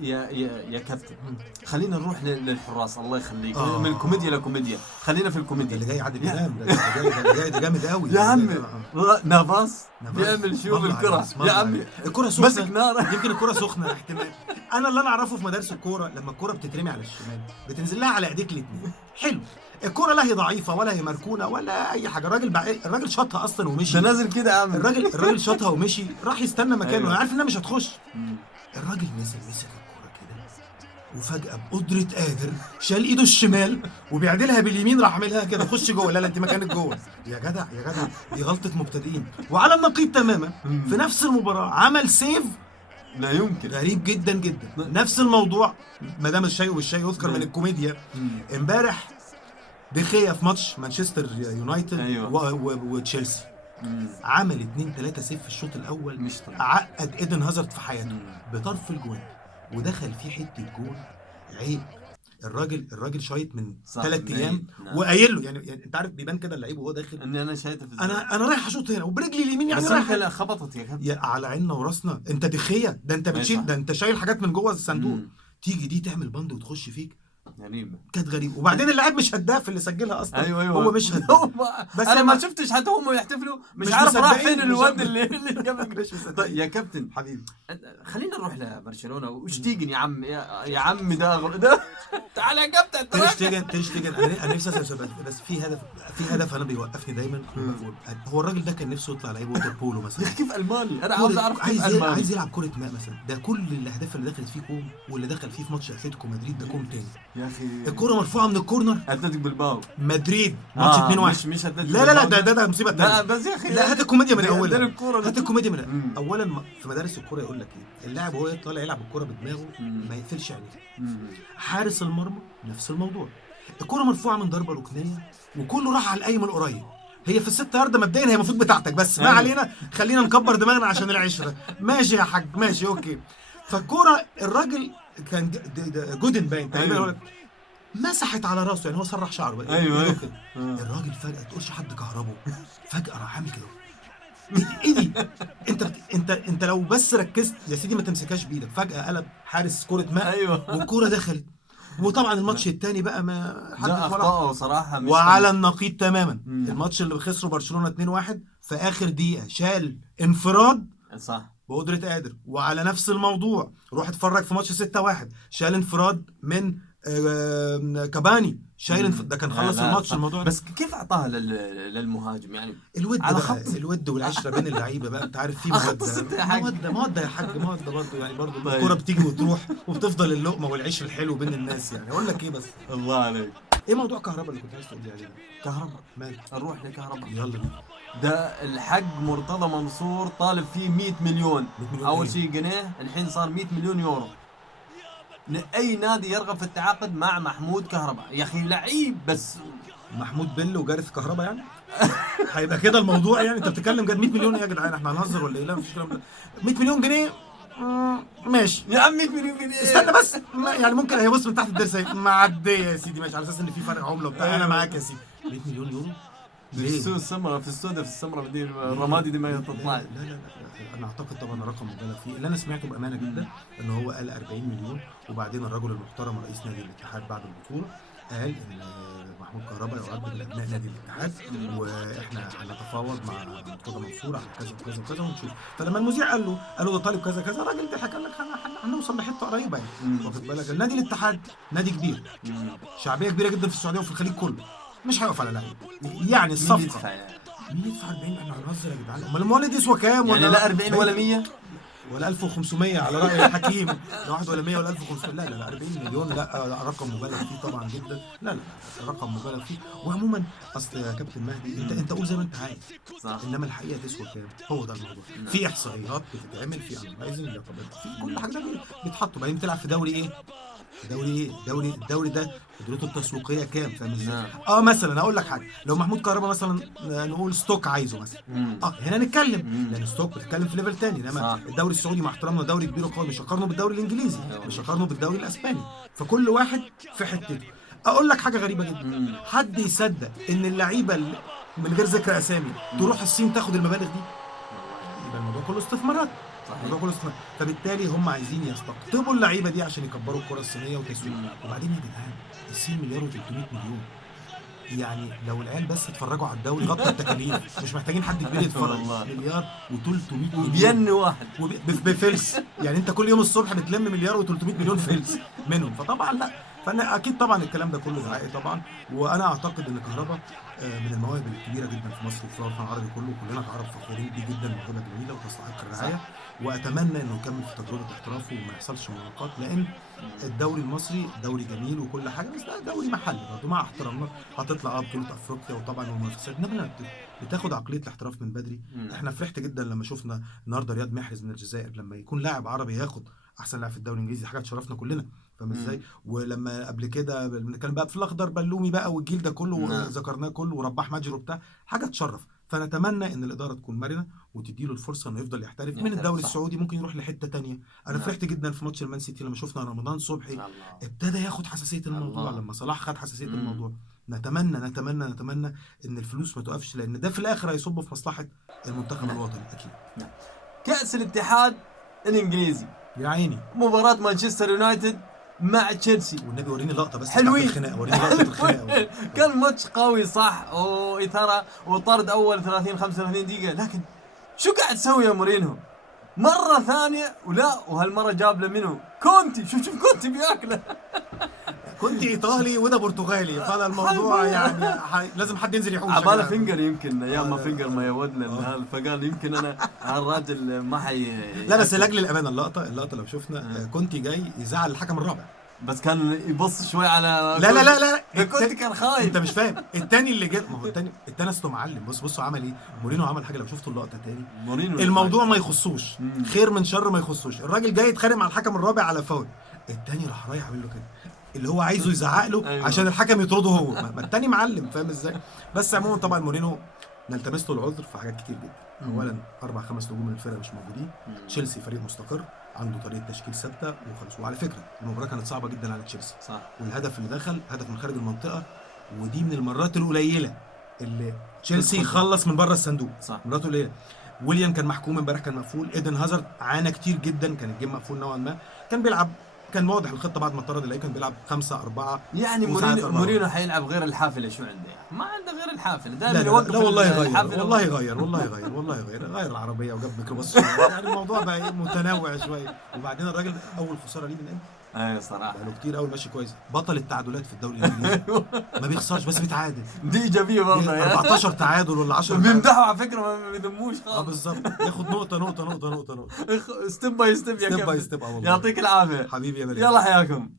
يا كابتن، خلينا نروح للحراس الله يخليك. من كوميديا لكوميديا، خلينا في الكوميديا. اللي جاي عادل امام ده جامد قوي يا عمي. نافاس بيعمل شو بالكره يا عمي، الكره سخنه مسك نار. يمكن الكره سخنه احتمال. انا اللي اعرفه في مدارس الكوره، لما الكوره بتترمي على الشمال بتنزل لها على ايديك الاثنين. حلو، الكوره لا هي ضعيفه ولا هي مركونه ولا اي حاجه. الراجل شاطها اصلا ومشي. ده نازل كده يا عم. الراجل شاطها ومشي، راح يستنى مكانه. أيوة. عارف انها مش هتخش. الراجل مسك الكوره كده، وفجاه بقدره قادر شال ايده الشمال وبيعدلها باليمين، راح عاملها كده خش جوه. لا انت مكانك جوه يا جدع يا جدع، دي غلطه مبتدئين. وعلى النقيض تماما في نفس المباراه عمل سيف لا يمكن، غريب جدا جدا. نفس الموضوع، ما دام الشيء والشيء يذكر من الكوميديا. امبارح دخيا في ماتش مانشستر يونايتد. أيوة. وتشيلسي عمل 2-3 سيف في الشوط الاول، مش طبيعي. عقد ايدن هازارد في حياته بطرف الجون، ودخل فيه حته جون. عيب. الراجل شايط من 3 ايام وقايل له يعني انت عارف بيبان كده اللعيب وهو داخل ان انا شايفه في انا رايح اشوط هنا وبرجلي اليمين يعني. بس رايح خبطت يا كابتن. على عيننا وراسنا، انت دخيا، ده انت بتشيل، ده انت شايل حاجات من جوه الصندوق. تيجي دي تعمل بند وتخش فيك. غريبة، كانت غريبة. وبعدين اللاعب مش هداف اللي سجلها اصلا. أيوة. هو مش هداف. بس انا ما شفتش حتى هم يحتفلوا، مش عارف راح فين الواد اللي قبل. طيب يا كابتن حبيبي، خلينا نروح لبرشلونة وشتيجن يا عم. يا عم ده تعال يا كابتن. تشتيجن انا نفسي اسال سؤال، بس في هدف انا بيوقفني دايما. هو الراجل ده كان نفسه يطلع لعيب ووتر بولو مثلا. كيف الماني؟ انا عاوز اعرف كيف الماني عايز يلعب كرة ماء مثلا. ده كل الاهداف اللي دخلت فيه كوم، واللي دخل فيه في ماتش اتلتيكو مدريد ده كوم تاني يا اخي. الكرة مرفوعة من الكورنر. اتلتيكو بالباو مدريد ماتش 2-1. مش لا ده مصيبة تانية. لا بس يا اخي، لا هات الكوميديا من اولها. هات الكوميديا من اولا. في مدارس الكوره يقول لك ايه؟ اللاعب وهو طالع يلعب الكوره بدماغه ما يقفلش عينيه. حارس المرمى نفس الموضوع. الكوره مرفوعه من ضربه ركنيه وكله راح على القايم القريب. هي في ال6 يارده مبدئيا هي المفروض بتاعتك، بس ما علينا، خلينا نكبر دماغنا عشان العشره. ماشي يا حاج، ماشي اوكي. فالكوره الراجل كان جودن باين تقريبا مسحت على راسه، يعني هو سرح شعره. ايوه. الراجل فجاه تقولش حد كهربه، فجاه راح عامل كده. ايه دي؟ انت لو بس ركزت يا سيدي ما تمسكهاش بايدك. فجاه قلب حارس كره ماء. ايوه. والكوره دخلت. وطبعا الماتش الثاني بقى ما حد اخطأه صراحه مش وعلى النقيض تماما. الماتش اللي خسروا برشلونه 2-1 في اخر دقيقه شال انفراد صح بقدره قادر. وعلى نفس الموضوع روح اتفرج في ماتش 6-1 شال انفراد من كاباني. ده كان خلص الماتش. الموضوع بس كيف اعطاها للمهاجم يعني؟ الود على الود والعشره بين اللعيبه بقى. انت عارف في موده يا حاج، موده برضه يعني. برضه الكوره بتيجي وتروح وبتفضل اللقمه والعيش الحلو بين الناس يعني. اقول لك ايه بس، الله عليك. ايه موضوع كهربا اللي كنت عايز تقول لي عليه؟ كهربا مال نروح لكهربا. يلا. ده الحق مرتضى منصور طالب فيه 100 مليون. اول شيء جنيه، الحين صار 100 مليون يورو. اي نادي يرغب في التعاقد مع محمود كهربا. يا اخي لعيب، بس محمود بيلو وجارث كهربا يعني هيبقى كده الموضوع يعني. انت بتتكلم جد 100 مليون يا جدعان؟ احنا هنهزر ولا ايه؟ لا مفيش كلام ده. 100 مليون جنيه ماشي يا عم. 100 مليون جنيه استنى بس يعني ممكن هيبص من تحت الدرس معديه يا سيدي ماشي، على اساس ان في فرق عمله وبتاع. انا معاك يا سيدي. 100 مليون يورو في السوق السمراء، في السوداء، في السمراء دي الرمادي دي ما تطلع. لا انا اعتقد طبعا رقم مبالغ فيه. اللي انا سمعته بامانه جدا ان هو قال 40 مليون. وبعدين الرجل المحترم رئيس نادي الاتحاد بعد البطوله قال ان محمود كهربا يعد من ابناء نادي الاتحاد، واحنا هنتفاوض مع مرتضى منصور على كذا وكذا وكذا ونشوف. فلما المذيع قال له ده طالب كذا كذا، الراجل ضحك قال لك هنوصل لحته قريبه يعني. واخد بالك؟ النادي الاتحاد نادي كبير، شعبيه كبيره جدا في السعوديه وفي الخليج كله، مش هيقف على لعيب يعني. الصفقه مين يدفع 40؟ احنا هنهزر يا جدعان؟ امال المولد يسوى كام؟ يعني لا 40 ولا 100 ولا 1500 على راي الحكيم. لا واحد ولا 100 ولا 1500. لا 40 مليون لا رقم مبالغ فيه طبعا جدا. لا رقم مبالغ فيه. وعموما اصل يا كابتن مهدي انت قول زي ما انت عايز صح، انما الحقيقه تسوى كام؟ هو ده الموضوع. في احصائيات بتتعمل، في انالايزنج، في كل حاجه بيتحطوا. بعدين بتلعب في دوري ايه؟ الدوري ده قدرته التسويقيه كام؟ فاهم ازاي؟ مثلا اقول لك حاجه، لو محمود كهربا مثلا نقول ستوك عايزه مثلا هنا نتكلم، لان ستوك بتتكلم في ليفل تاني. انما الدوري السعودي مع احترامنا دوري كبير وقوي، مش هقارنه بالدوري الانجليزي، مش هقارنه بالدوري الاسباني. فكل واحد في حتته. اقول لك حاجه غريبه جدا، حد يصدق ان اللعيبه من غير ذكر اسامي تروح الصين تاخد المبالغ دي؟ يبقى الموضوع كله استثمارات. الموضوع كله استثمار. فبالتالي هم عايزين يستقطبوا اللعيبه دي عشان يكبروا الكره الصينيه وتسويق. وبعدين يا جدعان الصين مليار و300 مليون، يعني لو العيال بس اتفرجوا على الدوري غطى التكاليف، مش محتاجين حد كبير يتفرج. والله. مليار و300 مليون بين واحد بفلس، يعني انت كل يوم الصبح بتلم مليار و300 مليون فلس منهم. فطبعا لا، فانا اكيد طبعا الكلام ده كله دعائي طبعا. وانا اعتقد ان كهربا من المواهب الكبيره جدا في مصر وفي الوطن العربي كله، كلنا كعرب فخورين بيه جدا، موهبه جميله وتستحق الرعايه. واتمنى انه يكمل في تجربه احترافه وما يحصلش مراهقات، لان الدوري المصري دوري جميل وكل حاجه، بس ده دوري محلي برضه مع احترامنا. هتطلع بطوله افريقيا وطبعا المنافسات، انما بتاخد عقليه الاحتراف من بدري. احنا فرحت جدا لما شفنا النهارده رياض محرز من الجزائر، لما يكون لاعب عربي ياخد احسن لاعب في الدوري الانجليزي، حاجه تشرفنا كلنا، فاهم ازاي؟ ولما قبل كده كان بقى في الاخضر بلومي بقى والجيل ده كله ذكرناه كله، ورباح ماجر وبتاع، حاجه تشرف. فنتمنى ان الاداره تكون مرنه وتديله الفرصه انه يفضل يحترف من الدوري السعودي، ممكن يروح لحته تانية. انا فرحت جدا في ماتش المان سيتي لما شفنا رمضان صبحي ابتدى ياخد حساسيه الموضوع، لما صلاح خد حساسيه الموضوع. نتمنى ان الفلوس ما توقفش، لان ده في الاخر هيصب في مصلحه المنتخب الوطني اكيد. كأس الاتحاد الانجليزي يا عيني، مباراة مانشستر يونايتد مع تشيلسي. والنبي وريني لقطه بس حلوين. الخناقه، وريني لقطه الخناقه. كان ماتش قوي صح، واثاره وطرد اول 35 دقيقه، لكن شو قاعد تسوي يا مورينو؟ مره ثانيه وهالمره جاب له منو؟ كونتي. شوف كونتي بياكله. كنت ايطالي وده برتغالي، فانا الموضوع يعني لازم حد ينزل يحوش. عباله فينجر يمكن ايام ما فينجر ما يودنا، فقال يمكن انا الراجل ما حي. لا بس لاجل الامانه اللقطه لو شفنا كونتي جاي يزعل الحكم الرابع، بس كان يبص شوي على لا كونتي كان خايف. انت مش فاهم التاني اللي جه، ما هو التاني اصله معلم. بصوا عمل ايه مورينو، عمل حاجه لو شفتوا اللقطه تاني. مورينو الموضوع ما يخصوش، خير من شر ما يخصوش. الراجل جاي يتخانق مع الحكم الرابع على فاول، التاني راح رايح عامل له كده اللي هو عايزه يزعق له. أيوة. عشان الحكم يطرده هو، ما التاني معلم، فاهم ازاي؟ بس عموما طبعا مورينو نلتمس له العذر في حاجات كتير جدا. اولا 4-5 نجوم من الفرقه مش موجودين. تشيلسي فريق مستقر عنده طريقه تشكيل ثابته وخلاص. وعلى فكره المباراه كانت صعبه جدا على تشيلسي صح، والهدف اللي دخل هدف من خارج المنطقه، ودي من المرات القليله اللي تشيلسي يخلص من بره الصندوق. صح، مراته قليله. ويليام كان محكوم امبارح، كان مقفول. ايدن هازارد عانى كتير جدا، كان الجيم مقفول نوعا ما. كان بيلعب، كان واضح الخطه بعد ما طرد اللعيبه، كان بيلعب 5-4. يعني مورينو حيلعب غير الحافله. شو عنده يعني؟ ما عنده غير الحافله، دائما يوقف. لا والله غير العربيه وجاب ميكروباص. يعني الموضوع بقى متنوع شويه. وبعدين الراجل اول خساره ليه من امتى؟ ايوه صراحه بقاله كتير قوي ماشي كويس، بطل التعادلات في الدوري الانجليزي. ما بيخسرش بس بيتعادل. دي ايجابيه برضه، 14 تعادل ولا 10 بيمدحوا على فكره، ما بيذموش خالص. بالظبط، ياخد نقطه ستيب باي ستيب يا كابتن. ستيب باي ستيب. يعطيك العافيه حبيبي يا ملك. يلا حياكم.